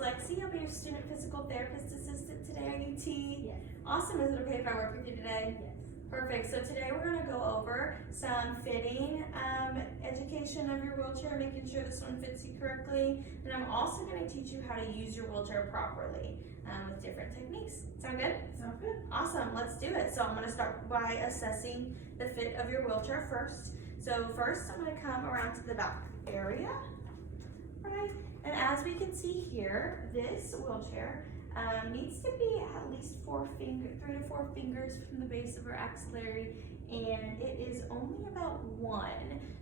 Lexi. I'll be your student physical therapist assistant today at UT. Yes. Awesome. Is it okay if I work with you today? Yes. Perfect. So today we're going to go over some fitting education of your wheelchair, making sure this one fits you correctly. And I'm also going to teach you how to use your wheelchair properly with different techniques. Sound good? Sounds good. Awesome. Let's do it. So I'm going to start by assessing the fit of your wheelchair first. So first I'm going to come around to the back area, right? And as we can see here, this wheelchair needs to be at least 3 to 4 fingers from the base of our axillary, and it is only about 1.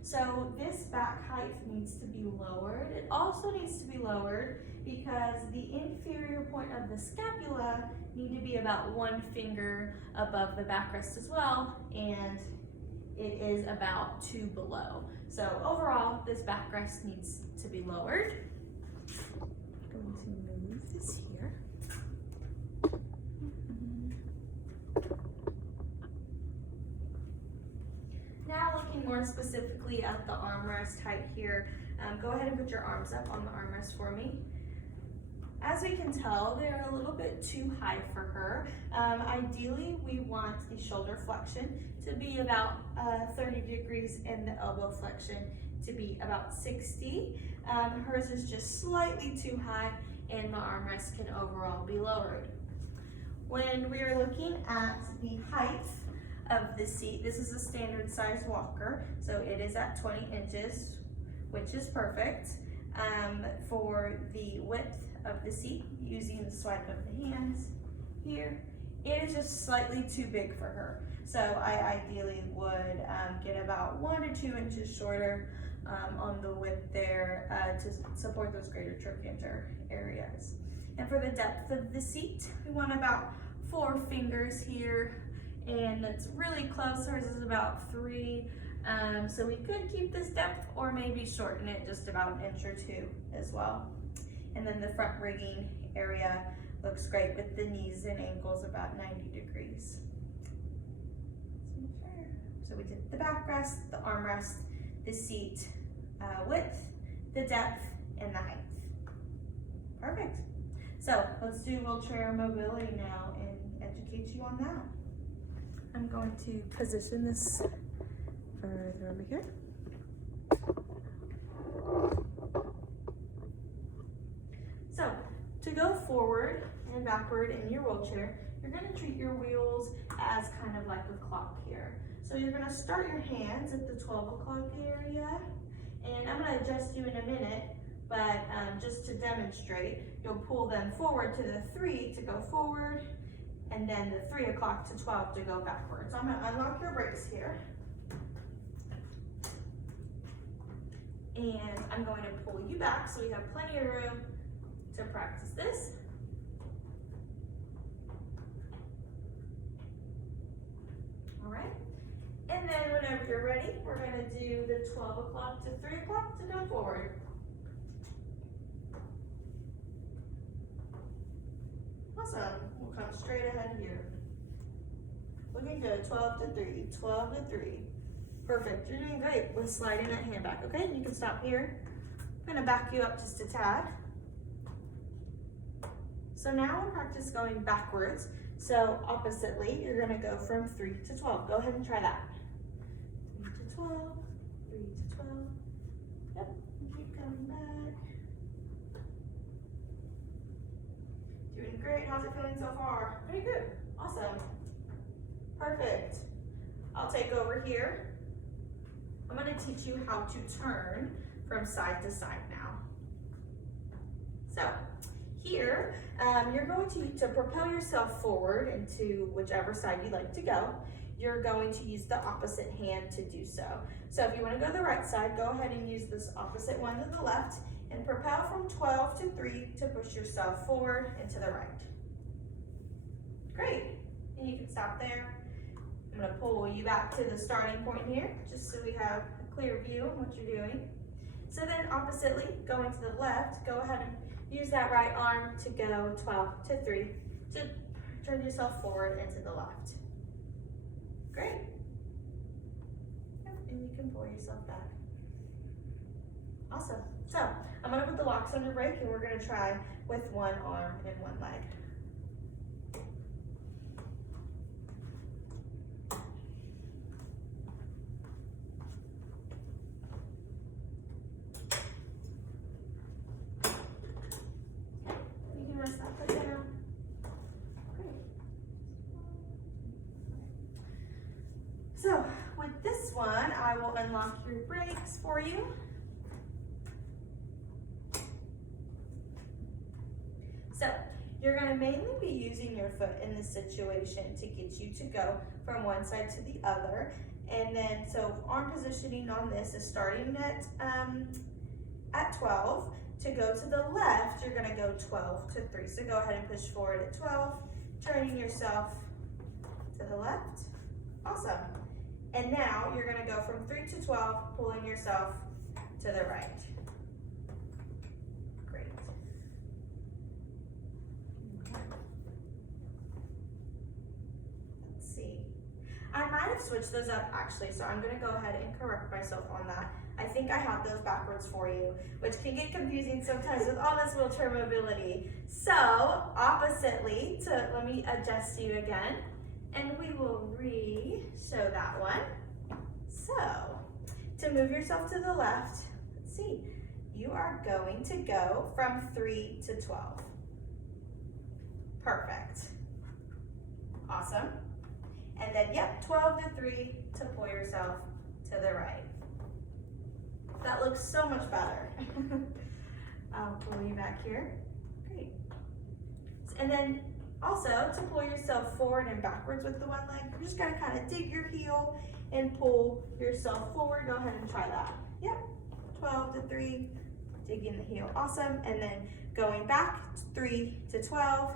So this back height needs to be lowered. It also needs to be lowered because the inferior point of the scapula need to be about 1 finger above the backrest as well, and it is about 2 below. So overall, this backrest needs to be lowered. I'm going to move this here. Now looking more specifically at the armrest height here, go ahead and put your arms up on the armrest for me. As we can tell, they're a little bit too high for her. Ideally, we want the shoulder flexion to be about 30 degrees and the elbow flexion to be about 60. Hers is just slightly too high and the armrest can overall be lowered. When we are looking at the height of the seat, this is a standard size walker, so it is at 20 inches, which is perfect. For the width of the seat, using the swipe of the hands here, it is just slightly too big for her. So I ideally would get about 1 to 2 inches shorter on the width there to support those greater trochanter areas. And for the depth of the seat, we want about 4 fingers here, and it's really close. Hers is about 3. So we could keep this depth or maybe shorten it just about 1 inch or 2 as well. And then the front rigging area looks great with the knees and ankles about 90 degrees. So we did the backrest, the armrest, the seat width, the depth, and the height. Perfect. So let's do wheelchair mobility now and educate you on that. I'm going to position this further over here. So to go forward and backward in your wheelchair, you're going to treat your wheels as kind of like a clock here. So you're going to start your hands at the 12 o'clock area, and I'm going to adjust you in a minute, but just to demonstrate, you'll pull them forward to the 3 to go forward, and then the 3 o'clock to 12 to go backwards. So I'm going to unlock your brakes here. And I'm going to pull you back so we have plenty of room to practice this. All right. And then whenever you're ready, we're going to do the 12 o'clock to 3 o'clock to go forward. Awesome. We'll come straight ahead here. Looking good. 12 to 3, 12 to 3. Perfect. You're doing great with sliding that hand back. Okay, you can stop here. I'm going to back you up just a tad. So now we'll practice going backwards. So oppositely, you're going to go from 3 to 12. Go ahead and try that. 3 to 12, 3 to 12. Yep, and keep coming back. Doing great. How's it feeling so far? Pretty good. Awesome. Perfect. I'll take over here. I'm going to teach you how to turn from side to side now. So here, you're going to propel yourself forward into whichever side you like to go. You're going to use the opposite hand to do so. So if you want to go the right side, go ahead and use this opposite one to the left and propel from 12 to 3 to push yourself forward and to the right. Great. And you can stop there. I'm going to pull you back to the starting point here, just so we have a clear view of what you're doing. So then oppositely, going to the left, go ahead and use that right arm to go 12 to 3 to turn yourself forward and to the left. Great. And you can pull yourself back. Awesome. So I'm gonna put the locks on your brake and we're gonna try with one arm and one leg. You can rest that foot down. Great. So with this one, I will unlock your brakes for you. So you're going to mainly be using your foot in this situation to get you to go from one side to the other. And then, so arm positioning on this is starting at 12. To go to the left, you're going to go 12 to 3. So go ahead and push forward at 12, turning yourself to the left. Awesome. And now you're going to go from 3 to 12, pulling yourself to the right. Great. Let's see. I might have switched those up actually, so I'm going to go ahead and correct myself on that. I think I have those backwards for you, which can get confusing sometimes with all this wheelchair mobility. So oppositely, let me adjust you again, and we will re-show that one. So to move yourself to the left, let's see, you are going to go from 3 to 12. Perfect. Awesome. And then, yep, 12 to 3 to pull yourself to the right. That looks so much better. I'll pull you back here. Great. And then also to pull yourself forward and backwards with the one leg, you're just gonna kind of dig your heel and pull yourself forward. Go ahead and try that. Yep, 12 to 3, digging the heel, awesome. And then going back 3 to 12,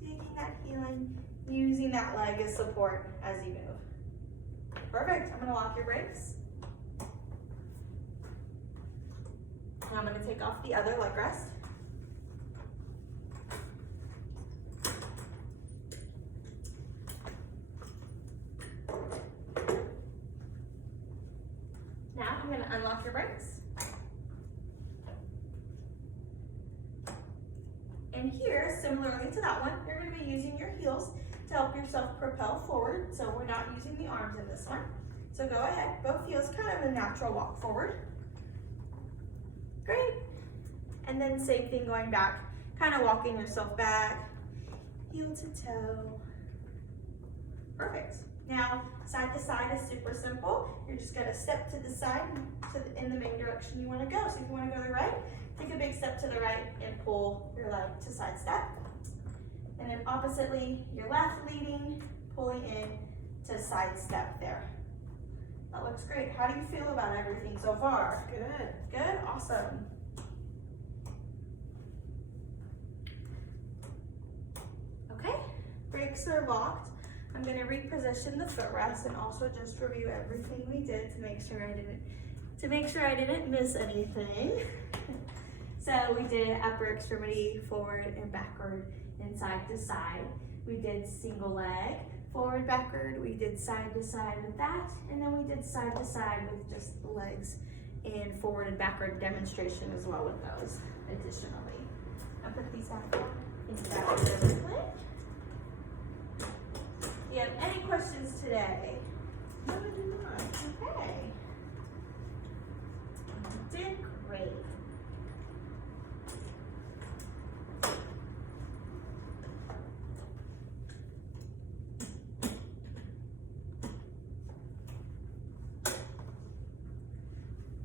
digging that heel in, using that leg as support as you move. Perfect, I'm gonna lock your brakes. Now I'm going to take off the other leg rest. Now I'm going to unlock your brakes. And here, similarly to that one, you're going to be using your heels to help yourself propel forward. So we're not using the arms in this one. So go ahead, both heels, kind of a natural walk forward. Great. And then same thing going back, kind of walking yourself back, heel to toe. Perfect. Now, side to side is super simple. You're just gonna step to the side in the main direction you wanna go. So if you wanna go to the right, take a big step to the right and pull your leg to side step. And then oppositely, your left leading, pulling in to side step there. That looks great. How do you feel about everything so far? Good. Good, awesome. Okay, brakes are locked. I'm gonna reposition the footrest and also just review everything we did to make sure I didn't miss anything. So we did upper extremity, forward and backward and side to side. We did single leg, forward, backward. We did side to side with that, and then we did side to side with just the legs and forward and backward demonstration as well with those additionally. I'll put these back in the back of the clip. Do you have any questions today? No, I do not. Okay. You did great.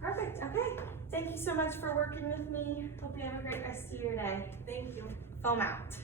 Perfect, okay. Thank you so much for working with me. Hope you have a great rest of your day. Thank you. Foam out.